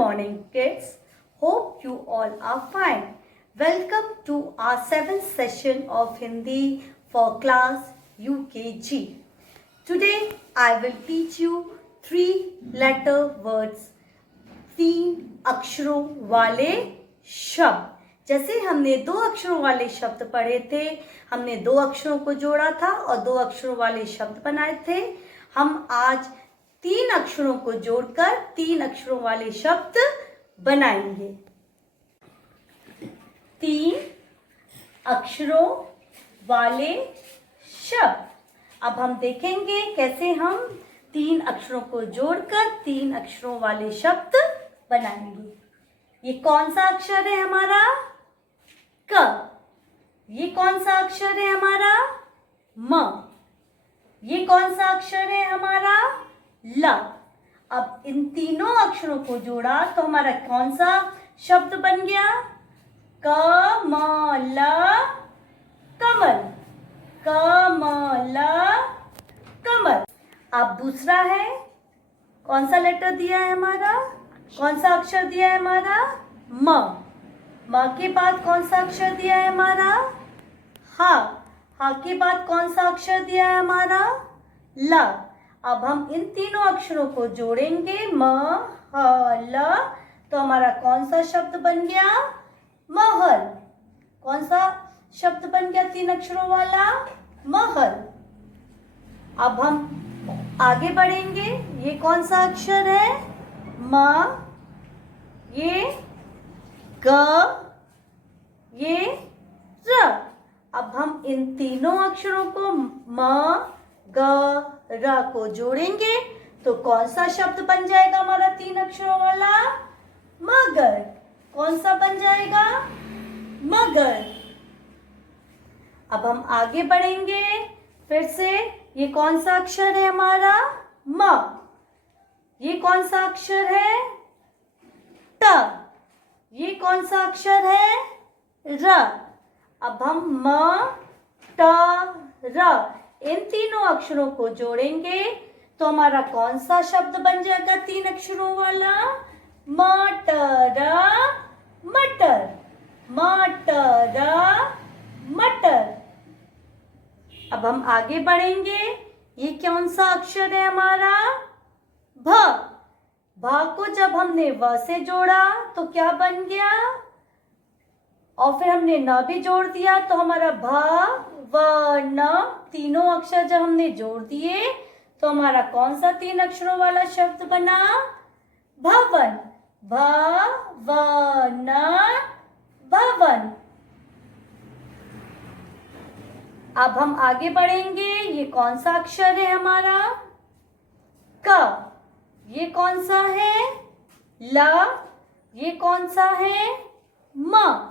morning, kids. Hope you all are fine. Welcome to our 7th session of Hindi for class UKG. Today I will teach you 3-letter words, 3 अक्षरों वाले शब्द। जैसे हमने 2 अक्षरों वाले शब्द पढ़े थे, हमने 2 अक्षरों को जोड़ा था और 2 अक्षरों वाले शब्द बनाए थे। हम आज 3 अक्षरों को जोड़कर 3 अक्षरों वाले शब्द बनाएंगे। 3 अक्षरों वाले शब्द। अब हम देखेंगे कैसे हम 3 अक्षरों को जोड़कर 3 अक्षरों वाले शब्द बनाएंगे। ये कौन सा अक्षर है हमारा? क। ये कौन सा अक्षर है हमारा? म। ये कौन सा अक्षर है हमारा? ल। अब इन तीनों अक्षरों को जोड़ा तो हमारा कौन सा शब्द बन गया? कमल। कमल। कमल। कमल। अब दूसरा है, कौन सा लेटर दिया है हमारा? कौन सा अक्षर दिया है हमारा? म। म के बाद कौन सा अक्षर दिया है हमारा? हा। हा के बाद कौन सा अक्षर दिया है हमारा? ल। अब हम इन तीनों अक्षरों को जोड़ेंगे, म, ह, ल, तो हमारा कौन सा शब्द बन गया? महल। कौन सा शब्द बन गया 3 अक्षरों वाला? महल। अब हम आगे बढ़ेंगे। ये कौन सा अक्षर है? म, ये ग, ये र। अब हम इन तीनों अक्षरों को म, ग, र को जोड़ेंगे तो कौन सा शब्द बन जाएगा हमारा 3 अक्षरों वाला? मगर। कौन सा बन जाएगा? मगर। अब हम आगे बढ़ेंगे फिर से। ये कौन सा अक्षर है हमारा? म। ये कौन सा अक्षर है? ट। ये कौन सा अक्षर है? र। अब हम म, ट, र इन तीनों अक्षरों को जोड़ेंगे तो हमारा कौन सा शब्द बन जाएगा 3 अक्षरों वाला? मटर। मटर। मटर। मटर। अब हम आगे बढ़ेंगे। ये कौन सा अक्षर है हमारा? भ। भ को जब हमने व से जोड़ा तो क्या बन गया? और फिर हमने न भी जोड़ दिया तो हमारा भ, व, न तीनों अक्षर जब हमने जोड़ दिए तो हमारा कौन सा 3 अक्षरों वाला शब्द बना? भवन। भ, व, न, भवन। अब हम आगे बढ़ेंगे। ये कौन सा अक्षर है हमारा? क। ये कौन सा है? ल। ये कौन सा है? म।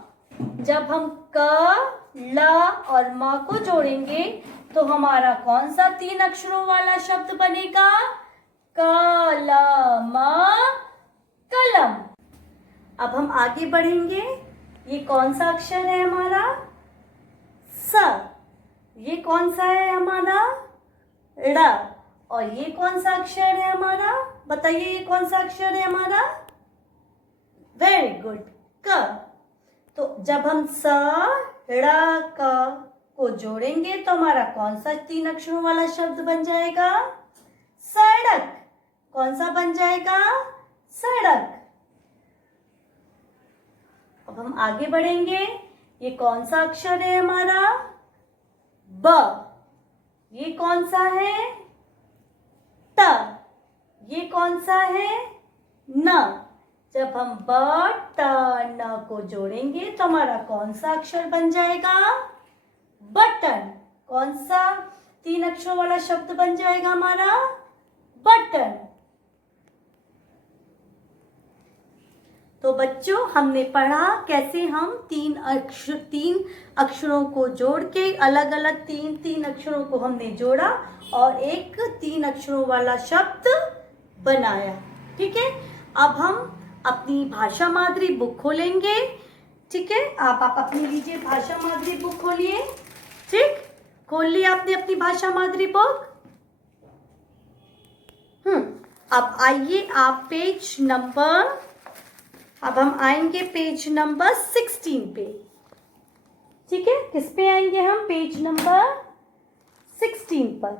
जब हम क, ल और म को जोड़ेंगे तो हमारा कौन सा 3 अक्षरों वाला शब्द बनेगा? कलम। कलम। अब हम आगे बढ़ेंगे। ये कौन सा अक्षर है हमारा? स। ये कौन सा है हमारा? ड़। और ये कौन सा अक्षर है हमारा? बताइए, ये कौन सा अक्षर है हमारा? वेरी गुड, क। तो जब हम स, ड़, क को जोड़ेंगे तो हमारा कौन सा 3 अक्षरों वाला शब्द बन जाएगा? सड़क। कौन सा बन जाएगा? सड़क। अब हम आगे बढ़ेंगे। ये कौन सा अक्षर है हमारा? ब। ये कौन सा है? ट। ये कौन सा है? न। जब हम ब, ट, न को जोड़ेंगे तो हमारा कौन सा अक्षर बन जाएगा? बटन। कौन सा 3 अक्षरों वाला शब्द बन जाएगा हमारा? बटन। तो बच्चों, हमने पढ़ा कैसे हम 3 अक्षरों को जोड़ के अलग अलग 3 अक्षरों को हमने जोड़ा और एक 3 अक्षरों वाला शब्द बनाया। ठीक है, अब हम अपनी भाषा माधुरी बुक खोलेंगे। ठीक है, आप अपनी लीजिए भाषा माधुरी बुक खोलिए। ठीक, खोल लिया आपने अपनी भाषा माधुरी बुक? अब आइए आप पेज नंबर अब हम आएंगे पेज नंबर 16 पे। ठीक है, किस पे आएंगे हम? पेज नंबर 16 पर।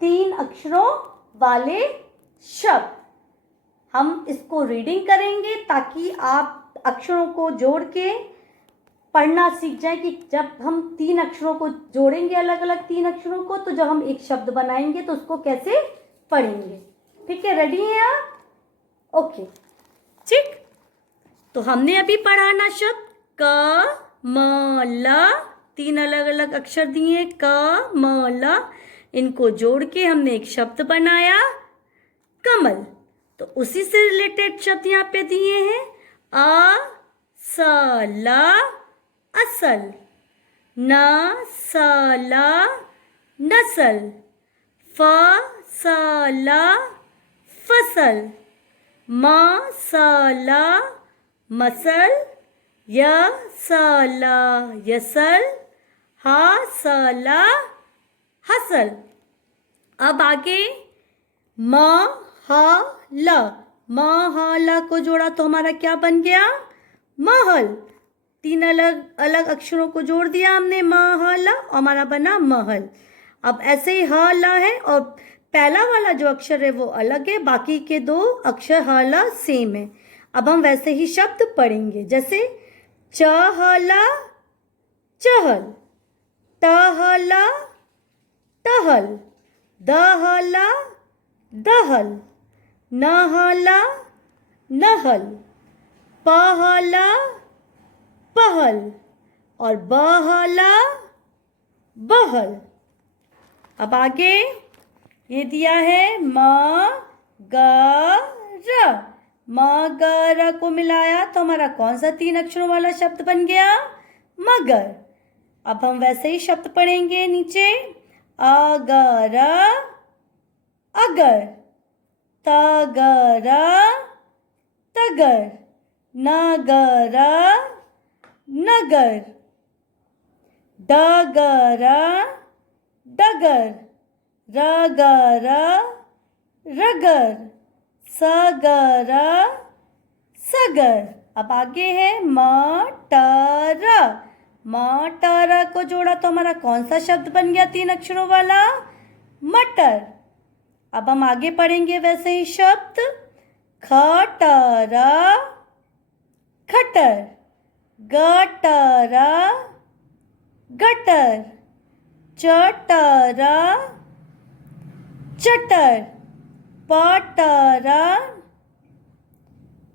3 अक्षरों वाले शब्द। हम इसको रीडिंग करेंगे ताकि आप अक्षरों को जोड़ के पढ़ना सीख जाए कि जब हम 3 अक्षरों को जोड़ेंगे, अलग अलग 3 अक्षरों को, तो जब हम एक शब्द बनाएंगे तो उसको कैसे पढ़ेंगे। ठीक है, रेडी हैं आप? ओके, ठीक। तो हमने अभी पढ़ा ना शब्द क म ल, 3 अलग अलग अक्षर दिए क म ल, इनको जोड़ के हमने एक शब्द बनाया कमल। तो उसी से रिलेटेड शब्द यहाँ पे दिए हैं अ स ल असल, न स ल नसल, फ स ल फसल, म स ल मसल, य स ल यसल, ह स ल हसल। अब आगे म ह ल, म ह ल को जोड़ा तो हमारा क्या बन गया? महल। 3 अलग अलग अक्षरों को जोड़ दिया हमने म ह ल, हमारा बना महल। अब ऐसे ही ह ल है और पहला वाला जो अक्षर है वो अलग है, बाकी के 2 अक्षर ह ल सेम है। अब हम वैसे ही शब्द पढ़ेंगे, जैसे च ह ल चहल, त ह ल टहल, द ह ल दहल, न ह ल नहल, प ह ल पहल और ब ह ल बहल। अब आगे ये दिया है म ग र, म ग र को मिलाया तो हमारा कौन सा 3 अक्षरों वाला शब्द बन गया? मगर। अब हम वैसे ही शब्द पढ़ेंगे नीचे अगर, अगर, तगर, तगर, नगर, नगर, डगर, डगर, रगर, रगर, सगर, सगर। अब आगे है मटर, मटर को जोड़ा तो हमारा कौन सा शब्द बन गया 3 अक्षरों वाला? मटर। अब हम आगे पढ़ेंगे वैसे ही शब्द खटर, खटर, गटर, गटर, चटर, चटर, पटर,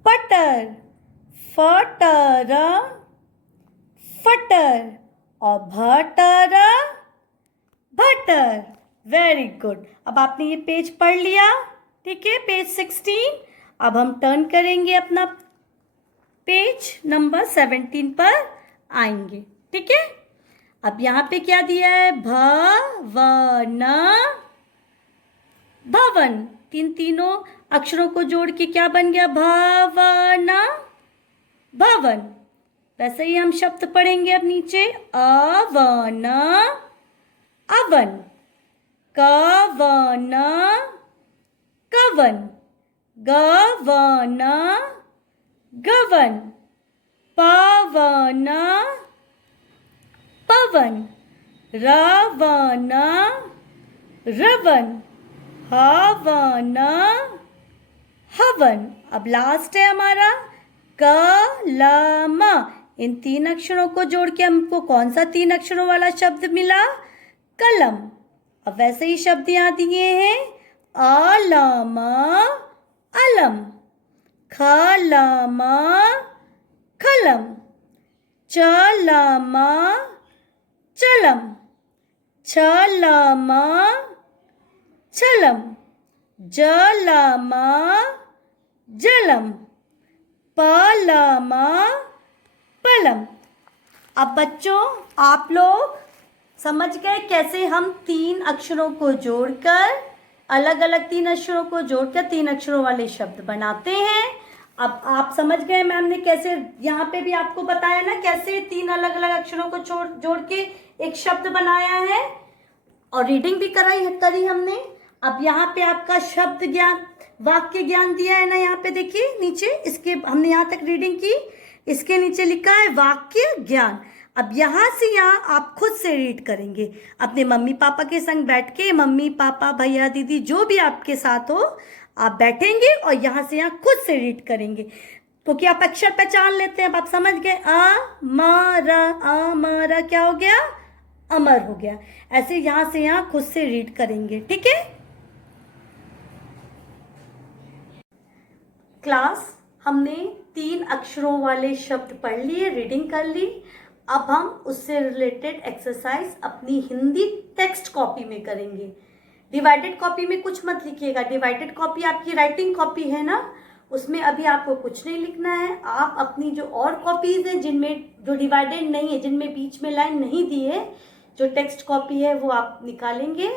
पटर, फटर, फटर और भटर, भटर। Very good. अब आपने ये पेज पढ़ लिया, ठीक है, पेज 16। अब हम टर्न करेंगे अपना पेज नंबर 17 पर आएंगे। ठीक है, अब यहाँ पे क्या दिया है? भवन, भवन। तीनों अक्षरों को जोड़ के क्या बन गया? भवन, भवन। वैसे ही हम शब्द पढ़ेंगे अब नीचे अवन, अवन, कवन, कवन, गवन, गवन, पवन, पवन, रवन, रवन, हवन, हवन। अब लास्ट है हमारा कलम। इन 3 अक्षरों को जोड़ के हमको कौन सा 3 अक्षरों वाला शब्द मिला? कलम। अब वैसे ही शब्द यहाँ दिए हैं अलम, अलम, खलम, खलम, चलम, चलम, छलम, छलम, जलम, जलम, पलम, पलम। अब बच्चों आप लोग समझ गए कैसे हम 3 अक्षरों को जोड़कर, अलग अलग 3 अक्षरों को जोड़कर 3 अक्षरों वाले शब्द बनाते हैं। अब आप समझ गए मैम ने कैसे, यहाँ पे भी आपको बताया ना कैसे 3 अलग अलग अक्षरों को जोड़ के एक शब्द बनाया है, और रीडिंग भी करी हमने। अब यहाँ पे आपका शब्द ज्ञान, वाक्य ज्ञान दिया है ना, यहाँ पे देखिए नीचे, इसके हमने यहाँ तक रीडिंग की, इसके नीचे लिखा है वाक्य ज्ञान। अब यहाँ से यहाँ आप खुद से रीड करेंगे अपने मम्मी पापा के संग बैठ के, मम्मी पापा भैया दीदी जो भी आपके साथ हो, आप बैठेंगे और यहाँ से यहाँ खुद से रीड करेंगे, क्योंकि आप अक्षर पहचान लेते हैं। अब आप समझ गए, अमरा क्या हो गया, अमर हो गया। ऐसे यहाँ से यहाँ खुद से रीड करेंगे, ठीक है क्लास। हमने 3 अक्षरों वाले शब्द पढ़ लिए, रीडिंग कर ली। अब हम उससे रिलेटेड एक्सरसाइज अपनी हिंदी टेक्स्ट कॉपी में करेंगे। डिवाइडेड कॉपी में कुछ मत लिखिएगा, डिवाइडेड कॉपी आपकी राइटिंग कॉपी है ना, उसमें अभी आपको कुछ नहीं लिखना है। आप अपनी जो और कॉपीज हैं जिनमें जो डिवाइडेड नहीं है, जिनमें बीच में लाइन नहीं दी है, जो टेक्स्ट कॉपी है वो आप निकालेंगे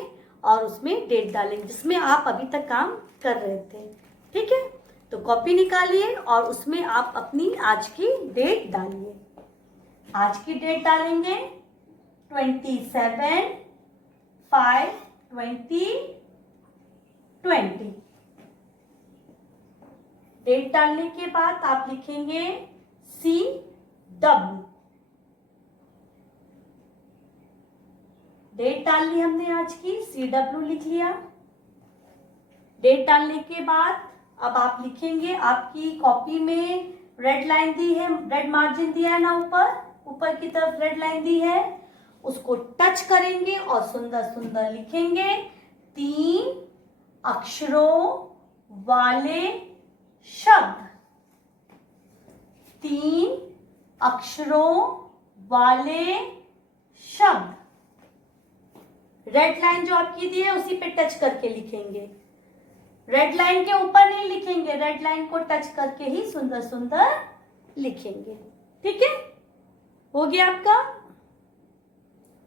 और उसमें डेट डालेंगे जिसमें आप अभी तक काम कर रहे थे, ठीक है। तो कॉपी निकालिए और उसमें आप अपनी आज की डेट डालिए। आज की डेट डालेंगे 27/5/2020। डेट डालने के बाद आप लिखेंगे CW। डेट डाल ली हमने आज की, CW लिख लिया। डेट डालने के बाद अब आप लिखेंगे, आपकी कॉपी में रेड लाइन दी है, रेड मार्जिन दिया है ना, ऊपर की तरफ रेड लाइन दी है, उसको टच करेंगे और सुंदर सुंदर लिखेंगे 3 अक्षरों वाले शब्द। 3 अक्षरों वाले शब्द। रेड लाइन जो आपकी दी है उसी पे टच करके लिखेंगे, रेड लाइन के ऊपर नहीं लिखेंगे, रेड लाइन को टच करके ही सुंदर सुंदर लिखेंगे, ठीक है। हो गया आपका।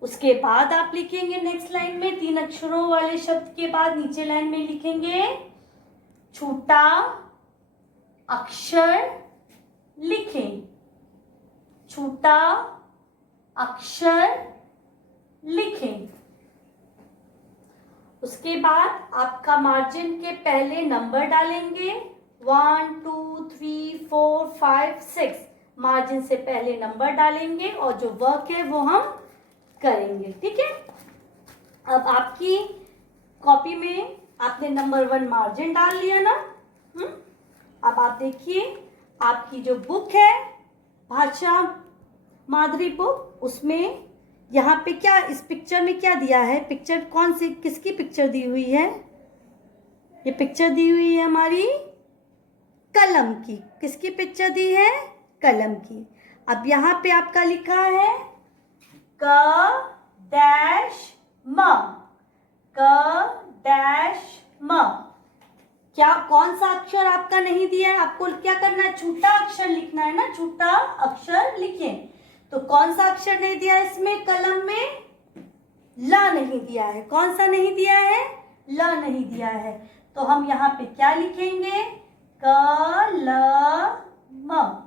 उसके बाद आप लिखेंगे नेक्स्ट लाइन में 3 अक्षरों वाले शब्द के बाद नीचे लाइन में लिखेंगे छोटा अक्षर लिखें। छोटा अक्षर लिखें। उसके बाद आपका मार्जिन के पहले नंबर डालेंगे 1 2 3 4 5 6। मार्जिन से पहले नंबर डालेंगे और जो वर्क है वो हम करेंगे, ठीक है। अब आपकी कॉपी में आपने नंबर 1 मार्जिन डाल लिया ना। अब आप देखिए आपकी जो बुक है भाषा माधुरी बुक, उसमें यहाँ पे क्या, इस पिक्चर में क्या दिया है, पिक्चर कौन सी, किसकी पिक्चर दी हुई है, ये पिक्चर दी हुई है हमारी कलम की। किसकी पिक्चर दी है, कलम की। अब यहाँ पे आपका लिखा है क डैश म, क डैश म। क्या, कौन सा अक्षर आपका नहीं दिया है, आपको क्या करना है, छोटा अक्षर लिखना है ना, छोटा अक्षर लिखें। तो कौन सा अक्षर नहीं दिया है इसमें, कलम में ल नहीं दिया है। कौन सा नहीं दिया है, ल नहीं दिया है। तो हम यहाँ पे क्या लिखेंगे, क ल म,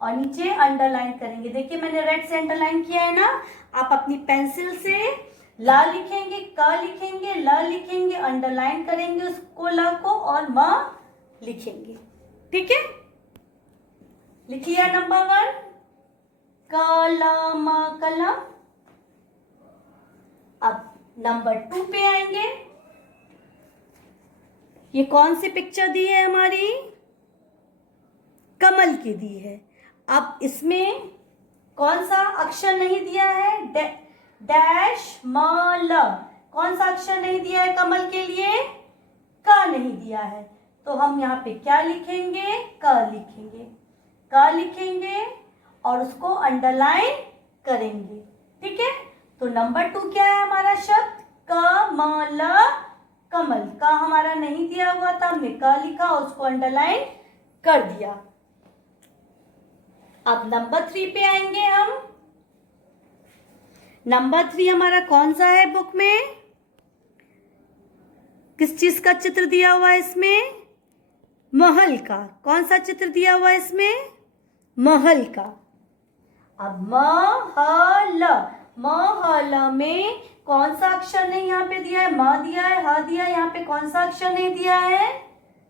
और नीचे अंडरलाइन करेंगे। देखिए मैंने रेड से अंडरलाइन किया है ना, आप अपनी पेंसिल से ला लिखेंगे, क लिखेंगे, ल लिखेंगे, अंडरलाइन करेंगे उसको, ल को, और म लिखेंगे, ठीक है। लिख लिया नंबर 1 कलम कलम। अब नंबर 2 पे आएंगे। ये कौन सी पिक्चर दी है हमारी, कमल की दी है। अब इसमें कौन सा अक्षर नहीं दिया है, डैश म ल। कौन सा अक्षर नहीं दिया है कमल के लिए, क नहीं दिया है। तो हम यहाँ पे क्या लिखेंगे, क लिखेंगे, क लिखेंगे और उसको अंडरलाइन करेंगे, ठीक है। तो नंबर 2 क्या है हमारा शब्द, कमल, कमल। का हमारा नहीं दिया हुआ था, हमने क लिखा, उसको अंडरलाइन कर दिया। अब नंबर 3 पे आएंगे हम। नंबर 3 हमारा कौन सा है बुक में, किस चीज का चित्र दिया हुआ है इसमें, महल का। कौन सा चित्र दिया हुआ है इसमें, महल का। अब महल, महल में कौन सा अक्षर नहीं यहाँ पे दिया है? म दिया है, ह दिया है, यहाँ पे कौन सा अक्षर नहीं दिया है?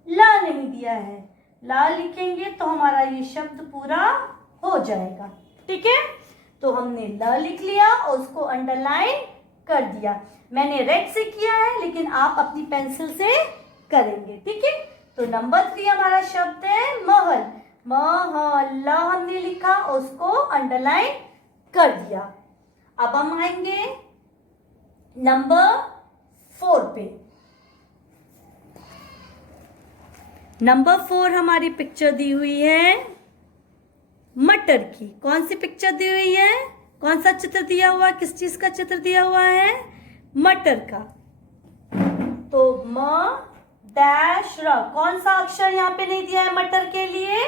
ला नहीं दिया है। ला लिखेंगे तो हमारा ये शब्द पूरा हो जाएगा। ठीक है, तो हमने ल लिख लिया और उसको अंडरलाइन कर दिया। मैंने रेड से किया है, लेकिन आप अपनी पेंसिल से करेंगे। ठीक है, तो नंबर 3 हमारा शब्द है महल। महल हमने लिखा, उसको अंडरलाइन कर दिया। अब हम आएंगे नंबर 4 पे। नंबर 4 हमारी पिक्चर दी हुई है मटर की। कौन सी पिक्चर दी हुई है? कौन सा चित्र दिया हुआ है? किस चीज का चित्र दिया हुआ है? मटर का। तो म डैश र, कौन सा अक्षर यहाँ पे नहीं दिया है मटर के लिए?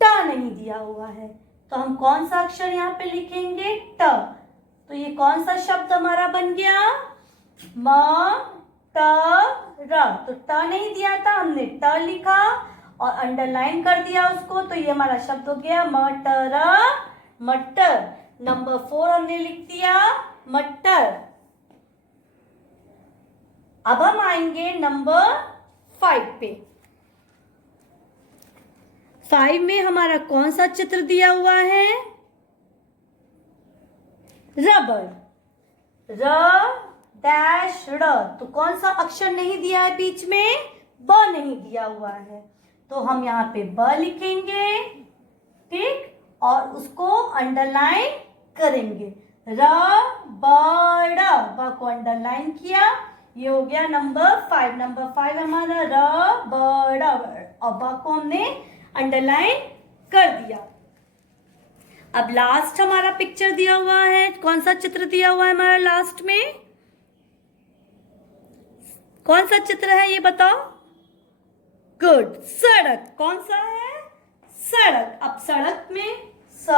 ट नहीं दिया हुआ है, तो हम कौन सा अक्षर यहाँ पे लिखेंगे? ट। तो ये कौन सा शब्द हमारा बन गया? म ट र। तो ट नहीं दिया था, हमने ट लिखा और अंडरलाइन कर दिया उसको, तो ये हमारा शब्द हो गया मटर। मटर। नंबर 4 हमने लिख दिया मटर। अब हम आएंगे नंबर 5 पे। 5 में हमारा कौन सा चित्र दिया हुआ है? रबर। र डैश र। तो कौन सा अक्षर नहीं दिया है बीच में? ब नहीं दिया हुआ है, तो हम यहाँ पे ब लिखेंगे। ठीक, और उसको अंडरलाइन करेंगे। र ब ड़, ब को अंडरलाइन किया, ये हो गया नंबर 5। नंबर 5 हमारा र ब ड़, और ब को हमने अंडरलाइन कर दिया। अब लास्ट हमारा पिक्चर दिया हुआ है। कौन सा चित्र दिया हुआ है हमारा लास्ट में? कौन सा चित्र है ये बताओ? गुड, सड़क। कौन सा है? सड़क। अब सड़क में स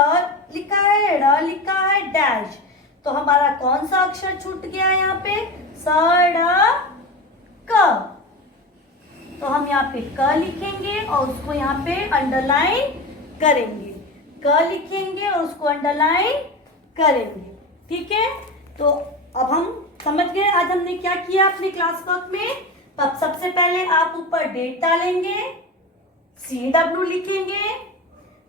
लिखा है, ड़ लिखा है, डैश, तो हमारा कौन सा अक्षर छूट गया है यहाँ पे? सड़क। तो हम यहाँ पे क लिखेंगे और उसको यहाँ पे अंडरलाइन करेंगे। क लिखेंगे और उसको अंडरलाइन करेंगे। ठीक है, तो अब हम समझ गए आज हमने क्या किया अपने क्लास वर्क में। अब सबसे पहले आप ऊपर डेट डालेंगे, CW लिखेंगे,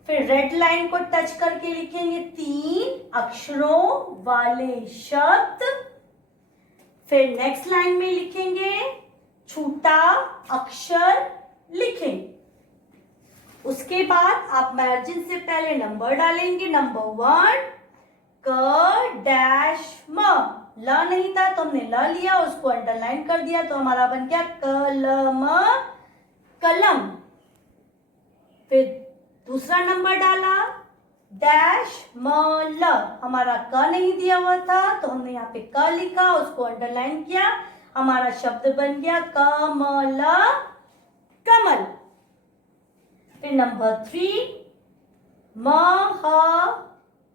फिर रेड लाइन को टच करके लिखेंगे 3 अक्षरों वाले शब्द, फिर नेक्स्ट लाइन में लिखेंगे छोटा अक्षर लिखेंगे। उसके बाद आप मार्जिन से पहले नंबर डालेंगे। नंबर 1 क डैश म। ल नहीं था तो हमने ल लिया, उसको अंडरलाइन कर दिया, तो हमारा बन गया कलम। कलम। फिर दूसरा नंबर डाला डैश म ल, हमारा क नहीं दिया हुआ था तो हमने यहाँ पे क लिखा, उसको अंडरलाइन किया, हमारा शब्द बन गया कमल। कमल। फिर नंबर 3 म ह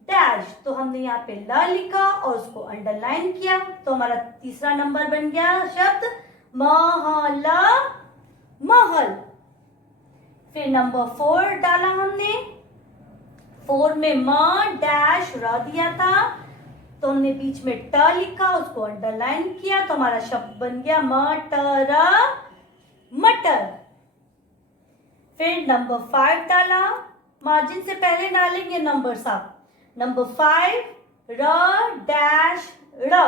डैश, तो हमने यहाँ पे ल लिखा और उसको अंडरलाइन किया, तो हमारा तीसरा नंबर बन गया शब्द महल। महल। फिर नंबर 4 डाला हमने, 4 में म डैश र दिया था, तो हमने बीच में ट लिखा, उसको अंडरलाइन किया, तो हमारा शब्द बन गया मटर। मटर। फिर नंबर 5 डाला, मार्जिन से पहले डालेंगे नंबर 7। नंबर 5 र डैश र,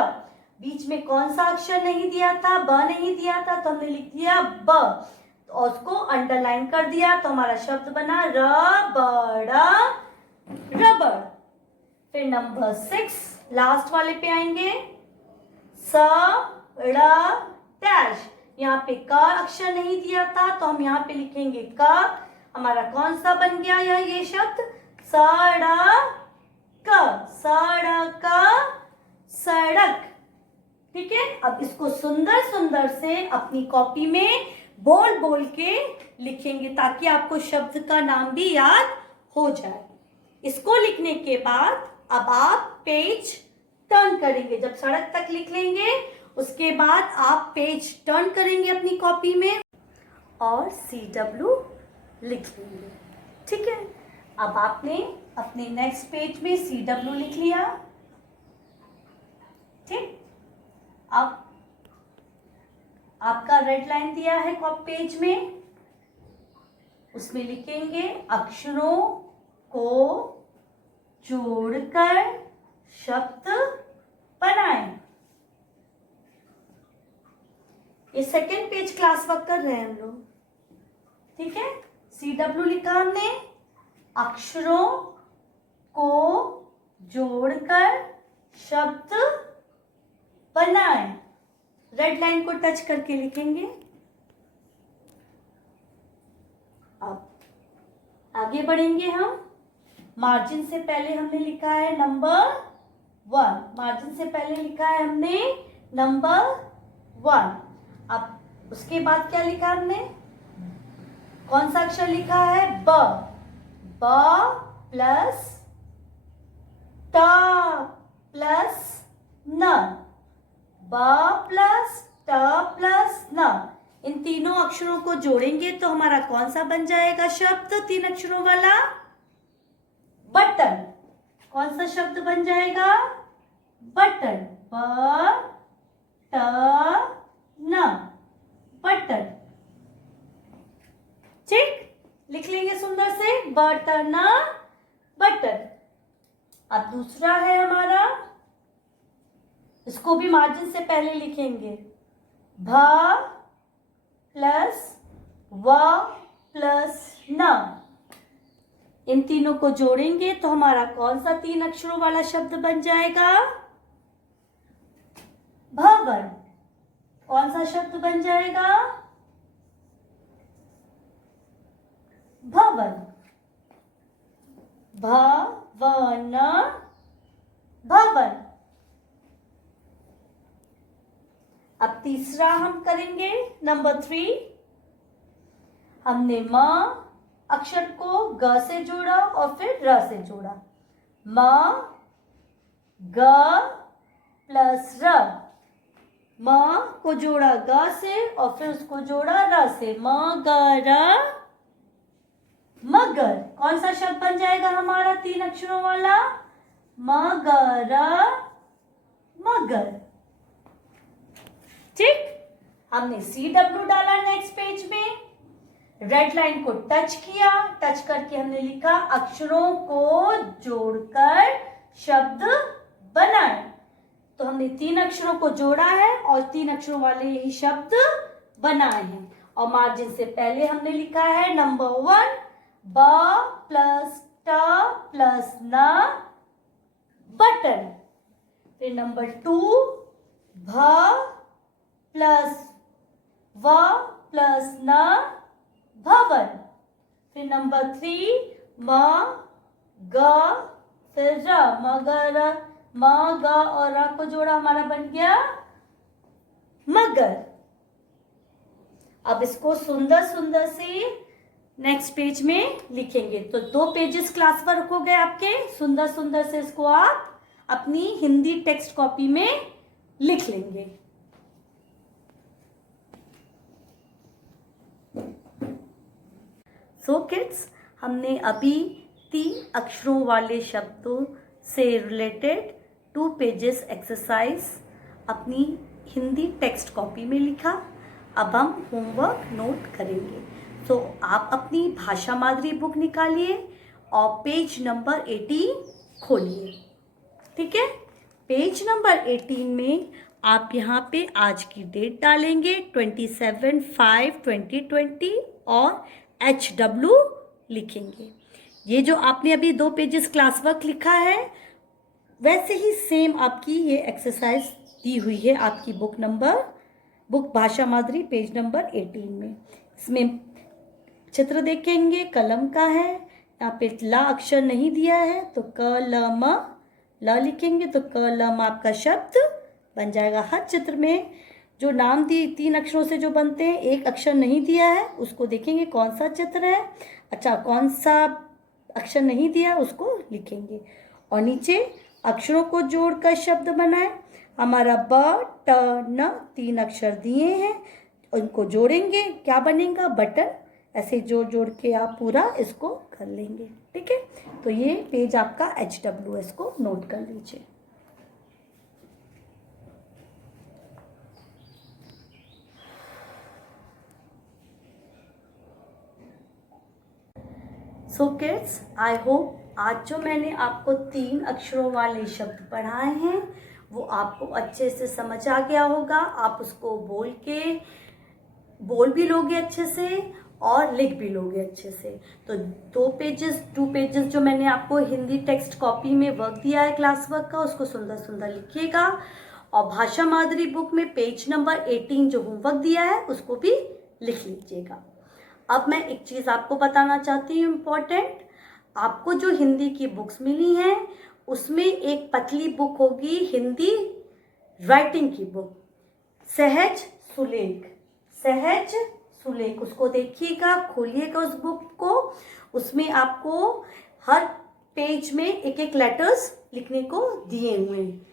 बीच में कौन सा अक्षर नहीं दिया था? ब नहीं दिया था, तो हमने लिख दिया ब, और उसको अंडरलाइन कर दिया, तो हमारा शब्द बना रबड़। रबड़। फिर नंबर 6 लास्ट वाले पे आएंगे, स ड़ डैश, यहाँ पे क अक्षर नहीं दिया था तो हम यहाँ पे लिखेंगे क, हमारा कौन सा बन गया ये शब्द? सड़क। सड़क। सड़क। ठीक है, अब इसको सुंदर सुंदर से अपनी कॉपी में बोल बोल के लिखेंगे ताकि आपको शब्द का नाम भी याद हो जाए। इसको लिखने के बाद अब आप पेज टर्न करेंगे। जब सड़क तक लिख लेंगे उसके बाद आप पेज टर्न करेंगे अपनी कॉपी में और CW लिख लेंगे। ठीक है, अब आपने अपने नेक्स्ट पेज में CW लिख लिया। ठीक, अब आपका रेड लाइन दिया है पेज में, उसमें लिखेंगे अक्षरों को जोड़कर शब्द बनाएं। ये सेकेंड पेज क्लास वर्क कर रहे हैं हम लोग, ठीक है। CW लिखा हमने, अक्षरों को जोड़कर शब्द बनाएं। रेड लाइन को टच करके लिखेंगे। अब आगे बढ़ेंगे हम। मार्जिन से पहले हमने लिखा है नंबर 1, मार्जिन से पहले लिखा है हमने नंबर 1। अब उसके बाद क्या लिखा हमने, कौन सा अक्षर लिखा है, ब, ब प्लस ट प्लस न, ब प्लस ट प्लस न। इन तीनों अक्षरों को जोड़ेंगे तो हमारा कौन सा बन जाएगा शब्द, 3 अक्षरों वाला, बटन। कौन सा शब्द बन जाएगा, बटन, ब ट न, बटन। ठीक, लिख लेंगे सुंदर से, बटन, बटन। अब दूसरा है हमारा, इसको भी मार्जिन से पहले लिखेंगे, भ प्लस व प्लस न। इन तीनों को जोड़ेंगे तो हमारा कौन सा 3 अक्षरों वाला शब्द बन जाएगा, भवन। कौन सा शब्द बन जाएगा, भवन, भवन, भवन। अब तीसरा हम करेंगे नंबर 3। हमने म अक्षर को ग से जोड़ा और फिर र से जोड़ा, म ग प्लस र। म को जोड़ा ग से और फिर उसको जोड़ा र से, म ग र, मगर। कौन सा शब्द बन जाएगा हमारा 3 अक्षरों वाला, मगर, मगर। ठीक, हमने CW डाला नेक्स्ट पेज में, रेड लाइन को टच किया, टच करके हमने लिखा अक्षरों को जोड़कर शब्द बनाएं। तो हमने 3 अक्षरों को जोड़ा है और 3 अक्षरों वाले यही शब्द बनाए हैं। और मार्जिन से पहले हमने लिखा है नंबर 1, ब प्लस ट प्लस न, बटन। फिर नंबर 2, भ प्लस व प्लस न, भवन। फिर नंबर 3, म ग फिर र, मगर। म ग और र को जोड़ा हमारा बन गया मगर। अब इसको सुंदर सुंदर से नेक्स्ट पेज में लिखेंगे। तो 2 पेजेस क्लास वर्क हो गए आपके, सुंदर सुंदर से इसको आप अपनी हिंदी टेक्स्ट कॉपी में लिख लेंगे। सो किड्स, हमने अभी 3 अक्षरों वाले शब्दों से रिलेटेड 2 पेजेस एक्सरसाइज अपनी हिंदी टेक्स्ट कॉपी में लिखा। अब हम होमवर्क नोट करेंगे। तो आप अपनी भाषा माधुरी बुक निकालिए और पेज नंबर 18 खोलिए। ठीक है, पेज नंबर 18 में आप यहाँ पे आज की डेट डालेंगे 27/5/2020 और HW लिखेंगे। ये जो आपने अभी 2 पेजेस क्लास वर्क लिखा है, वैसे ही सेम आपकी ये एक्सरसाइज दी हुई है आपकी बुक भाषा माधुरी पेज नंबर 18 में। इसमें चित्र देखेंगे, कलम का है, यहाँ पे ला अक्षर नहीं दिया है तो क ल म ल लिखेंगे तो क ल म आपका शब्द बन जाएगा। हर चित्र में जो नाम दिए 3 अक्षरों से जो बनते हैं, एक अक्षर नहीं दिया है उसको देखेंगे कौन सा चित्र है। अच्छा, कौन सा अक्षर नहीं दिया उसको लिखेंगे और नीचे अक्षरों को जोड़कर शब्द बनाए। हमारा ब ट न 3 अक्षर दिए हैं, उनको जोड़ेंगे, क्या बनेगा, बटन। ऐसे जोड़ जोड़ के आप पूरा इसको कर लेंगे। ठीक है, तो ये पेज आपका HW, इसको नोट कर लीजिए। सो किड्स, आई होप आज जो मैंने आपको 3 अक्षरों वाले शब्द पढ़ाए हैं वो आपको अच्छे से समझ आ गया होगा। आप उसको बोल भी लोगे अच्छे से और लिख भी लोगे अच्छे से। तो 2 पेजेस जो मैंने आपको हिंदी टेक्स्ट कॉपी में वर्क दिया है क्लास वर्क का, उसको सुंदर सुंदर लिखिएगा। और भाषा माधुरी बुक में पेज नंबर 18 जो होमवर्क दिया है उसको भी लिख लीजिएगा। अब मैं एक चीज़ आपको बताना चाहती हूँ इम्पोर्टेंट। आपको जो हिंदी की बुक्स मिली हैं उसमें एक पतली बुक होगी हिंदी राइटिंग की बुक, सहज सुलेख। उसको देखिएगा, खोलिएगा उस बुक को। उसमें आपको हर पेज में एक एक लेटर्स लिखने को दिए हुए हैं।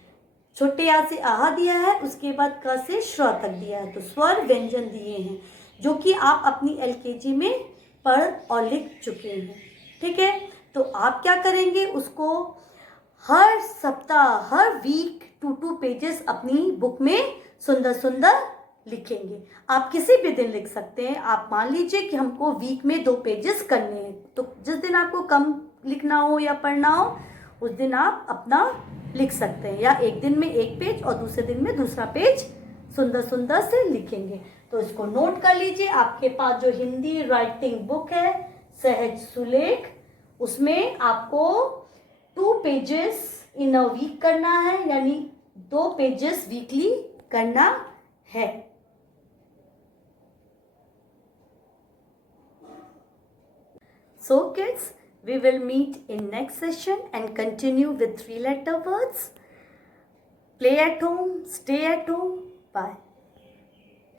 छोटे आ से आहा दिया है, उसके बाद क से श्र तक दिया है, तो स्वर व्यंजन दिए हैं जो कि आप अपनी LKG में पढ़ और लिख चुके हैं। ठीक है, तो आप क्या करेंगे, उसको हर सप्ताह हर वीक 2 पेजेस अपनी बुक में सुंदर सुंदर लिखेंगे। आप किसी भी दिन लिख सकते हैं। आप मान लीजिए कि हमको वीक में 2 पेजेस करने हैं, तो जिस दिन आपको कम लिखना हो या पढ़ना हो उस दिन आप अपना लिख सकते हैं, या एक दिन में 1 पेज और दूसरे दिन में दूसरा पेज सुंदर सुंदर से लिखेंगे। तो इसको नोट कर लीजिए। आपके पास जो हिंदी राइटिंग बुक है सहज सुलेख, उसमें आपको 2 पेजेस इन अ वीक करना है, यानी 2 पेजेस वीकली करना है। So kids, we will meet in next session and continue with 3-letter words. Play at home, stay at home. Bye.